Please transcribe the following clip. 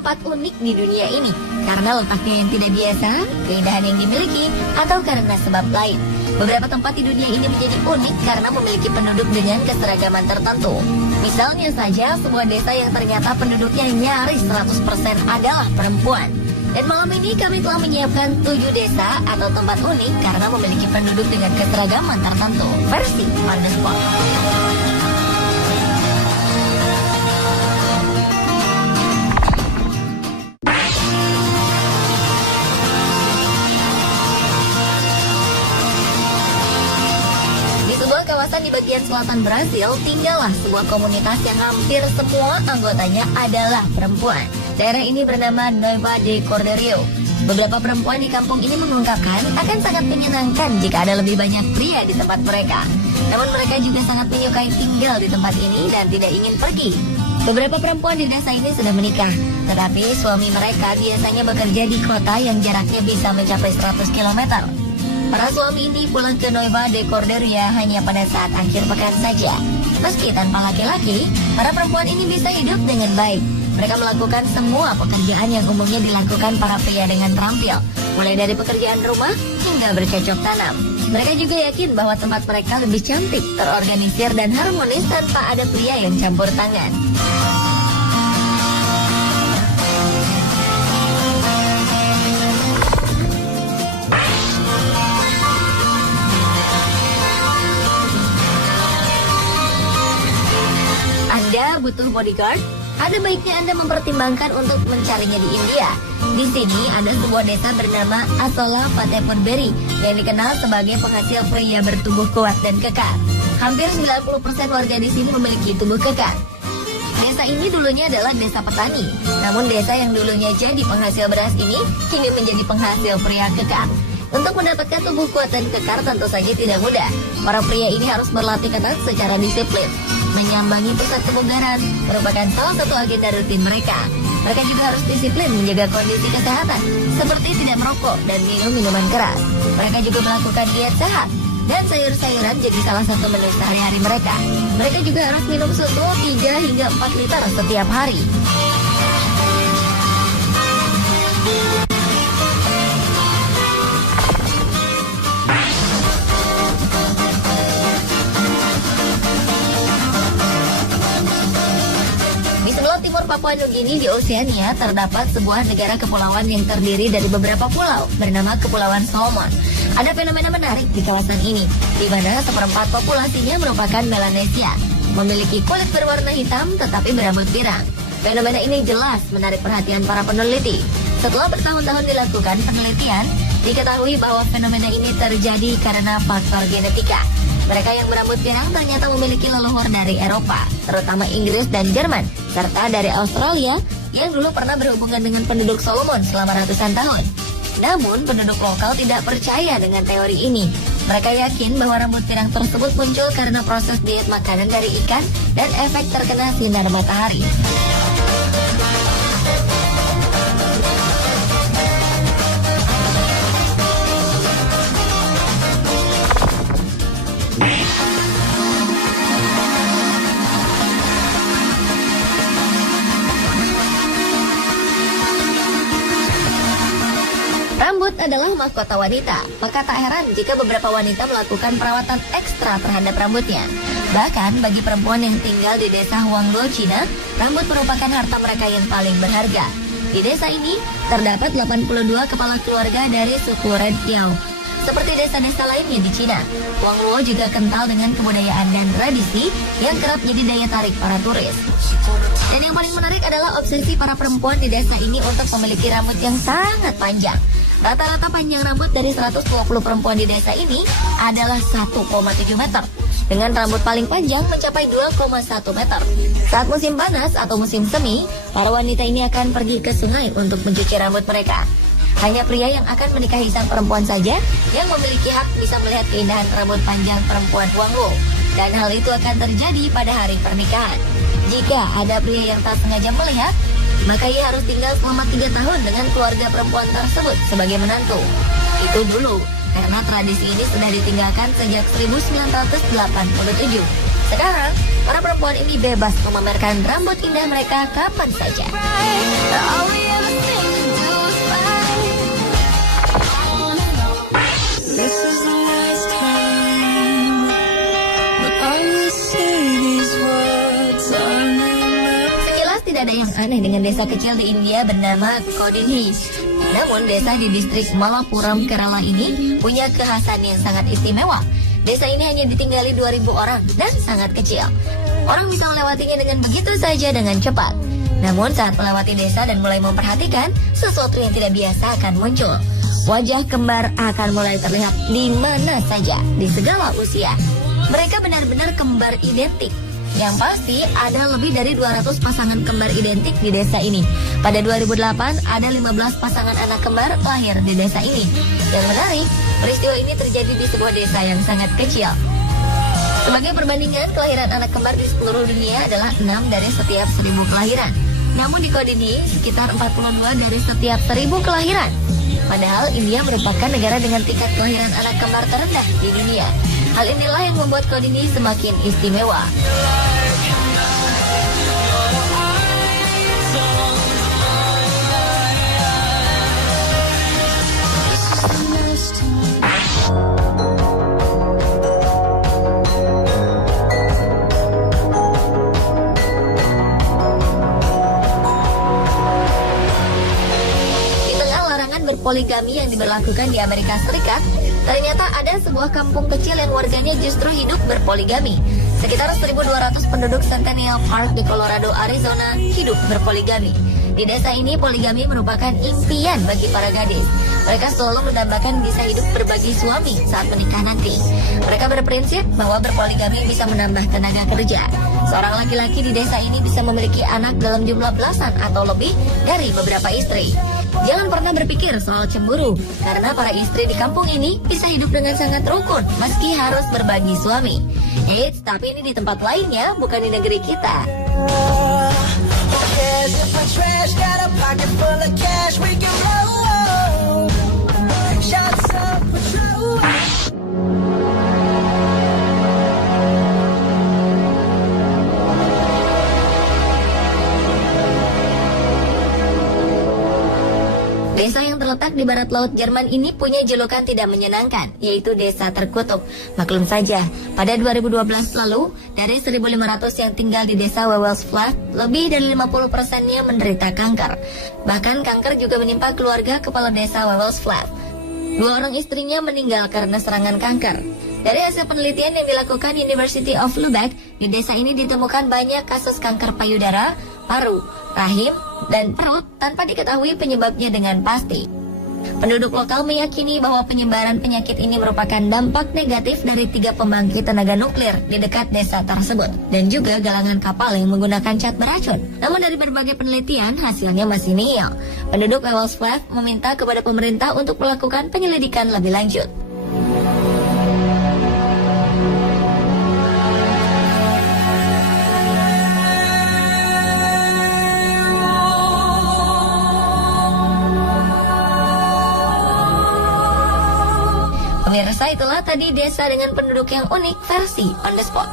tempat unik di dunia ini karena letaknya yang tidak biasa, keindahan yang dimiliki, atau karena sebab lain. Beberapa tempat di dunia ini menjadi unik karena memiliki penduduk dengan keseragaman tertentu. Misalnya saja sebuah desa yang ternyata penduduknya nyaris 100% adalah perempuan. Dan malam ini kami telah menyiapkan 7 desa atau tempat unik karena memiliki penduduk dengan keseragaman tertentu. Versi on the spot. Kawasan di bagian selatan Brasil tinggallah sebuah komunitas yang hampir semua anggotanya adalah perempuan. Daerah ini bernama Noiva de Cordeiro. Beberapa perempuan di kampung ini mengungkapkan akan sangat menyenangkan jika ada lebih banyak pria di tempat mereka. Namun mereka juga sangat menyukai tinggal di tempat ini dan tidak ingin pergi. Beberapa perempuan di desa ini sudah menikah, tetapi suami mereka biasanya bekerja di kota yang jaraknya bisa mencapai 100 km. Para suami ini pulang ke Noiva de Cordeiro hanya pada saat akhir pekan saja. Meski tanpa laki-laki, para perempuan ini bisa hidup dengan baik. Mereka melakukan semua pekerjaan yang umumnya dilakukan para pria dengan terampil, mulai dari pekerjaan rumah hingga bercocok tanam. Mereka juga yakin bahwa tempat mereka lebih cantik, terorganisir, dan harmonis tanpa ada pria yang campur tangan. Anda butuh bodyguard? Ada baiknya Anda mempertimbangkan untuk mencarinya di India. Di sini ada sebuah desa bernama Atola Fatehpur-Beri yang dikenal sebagai penghasil pria bertubuh kuat dan kekar. Hampir 90% warga di sini memiliki tubuh kekar. Desa ini dulunya adalah desa petani. Namun desa yang dulunya jadi penghasil beras ini kini menjadi penghasil pria kekar. Untuk mendapatkan tubuh kuat dan kekar tentu saja tidak mudah. Para pria ini harus berlatih ketat secara disiplin. Menyambangi pusat kebugaran merupakan salah satu agenda rutin mereka. Mereka juga harus disiplin menjaga kondisi kesehatan, seperti tidak merokok dan minum minuman keras. Mereka juga melakukan diet sehat, dan sayur-sayuran jadi salah satu menu sehari-hari mereka. Mereka juga harus minum susu 3 hingga 4 liter setiap hari. Timur Papua Nugini di Oseania terdapat sebuah negara kepulauan yang terdiri dari beberapa pulau bernama Kepulauan Solomon. Ada fenomena menarik di kawasan ini, di mana seperempat populasinya merupakan Melanesia, memiliki kulit berwarna hitam tetapi berambut pirang. Fenomena ini jelas menarik perhatian para peneliti. Setelah bertahun-tahun dilakukan penelitian, diketahui bahwa fenomena ini terjadi karena faktor genetika. Mereka yang berambut pirang ternyata memiliki leluhur dari Eropa, terutama Inggris dan Jerman, serta dari Australia yang dulu pernah berhubungan dengan penduduk Solomon selama ratusan tahun. Namun, penduduk lokal tidak percaya dengan teori ini. Mereka yakin bahwa rambut pirang tersebut muncul karena proses diet makanan dari ikan dan efek terkena sinar matahari. Rambut adalah mahkota wanita, maka tak heran jika beberapa wanita melakukan perawatan ekstra terhadap rambutnya. Bahkan bagi perempuan yang tinggal di desa Huanggo, Cina, rambut merupakan harta mereka yang paling berharga. Di desa ini terdapat 82 kepala keluarga dari suku Red Yao. Seperti desa-desa lainnya di Cina, Huangluo juga kental dengan kebudayaan dan tradisi yang kerap jadi daya tarik para turis. Dan yang paling menarik adalah obsesi para perempuan di desa ini untuk memiliki rambut yang sangat panjang. Rata-rata panjang rambut dari 120 perempuan di desa ini adalah 1,7 meter. Dengan rambut paling panjang mencapai 2,1 meter. Saat musim panas atau musim semi, para wanita ini akan pergi ke sungai untuk mencuci rambut mereka. Hanya pria yang akan menikahi sang perempuan saja yang memiliki hak bisa melihat keindahan rambut panjang perempuan Huangluo. Dan hal itu akan terjadi pada hari pernikahan. Jika ada pria yang tak sengaja melihat, maka ia harus tinggal selama 3 tahun dengan keluarga perempuan tersebut sebagai menantu. Itu dulu, karena tradisi ini sudah ditinggalkan sejak 1987. Sekarang, para perempuan ini bebas memamerkan rambut indah mereka kapan saja. Sekilas tidak ada yang aneh dengan desa kecil di India bernama Kodinhi. Namun desa di distrik Malappuram, Kerala ini punya kekhasan yang sangat istimewa. Desa ini hanya ditinggali 2.000 orang dan sangat kecil. Orang bisa melewatinya dengan begitu saja dengan cepat. Namun saat melewati desa dan mulai memperhatikan, sesuatu yang tidak biasa akan muncul. Wajah kembar akan mulai terlihat di mana saja, di segala usia. Mereka benar-benar kembar identik. Yang pasti ada lebih dari 200 pasangan kembar identik di desa ini. Pada 2008 ada 15 pasangan anak kembar lahir di desa ini. Yang menarik, peristiwa ini terjadi di sebuah desa yang sangat kecil. Sebagai perbandingan, kelahiran anak kembar di seluruh dunia adalah 6 dari setiap 1.000 kelahiran. Namun di Kodinhi sekitar 42 dari setiap 1.000 kelahiran. Padahal India merupakan negara dengan tingkat kelahiran anak kembar terendah di dunia. Hal inilah yang membuat Kodinhi semakin istimewa. Berpoligami yang diberlakukan di Amerika Serikat, ternyata ada sebuah kampung kecil yang warganya justru hidup berpoligami. Sekitar 1.200 penduduk Centennial Park di Colorado, Arizona hidup berpoligami. Di desa ini, poligami merupakan impian bagi para gadis. Mereka selalu mendambakan bisa hidup berbagi suami saat menikah nanti. Mereka berprinsip bahwa berpoligami bisa menambah tenaga kerja. Seorang laki-laki di desa ini bisa memiliki anak dalam jumlah belasan atau lebih dari beberapa istri. Jangan pernah berpikir soal cemburu, karena para istri di kampung ini bisa hidup dengan sangat rukun meski harus berbagi suami. Eits, tapi ini di tempat lainnya, bukan di negeri kita. Desa yang terletak di barat laut Jerman ini punya julukan tidak menyenangkan, yaitu desa terkutuk. Maklum saja, pada 2012 lalu, dari 1.500 yang tinggal di desa Wewelsflat, lebih dari 50%-nya menderita kanker. Bahkan kanker juga menimpa keluarga kepala desa Wewelsflat. 2 orang istrinya meninggal karena serangan kanker. Dari hasil penelitian yang dilakukan University of Lübeck, di desa ini ditemukan banyak kasus kanker payudara, paru, rahim, dan perut tanpa diketahui penyebabnya dengan pasti. Penduduk lokal meyakini bahwa penyebaran penyakit ini merupakan dampak negatif dari 3 pembangkit tenaga nuklir di dekat desa tersebut, dan juga galangan kapal yang menggunakan cat beracun. Namun dari berbagai penelitian, hasilnya masih nihil. Penduduk Wewelsflat meminta kepada pemerintah untuk melakukan penyelidikan lebih lanjut. Pemirsa, itulah tadi desa dengan penduduk yang unik versi On The Spot.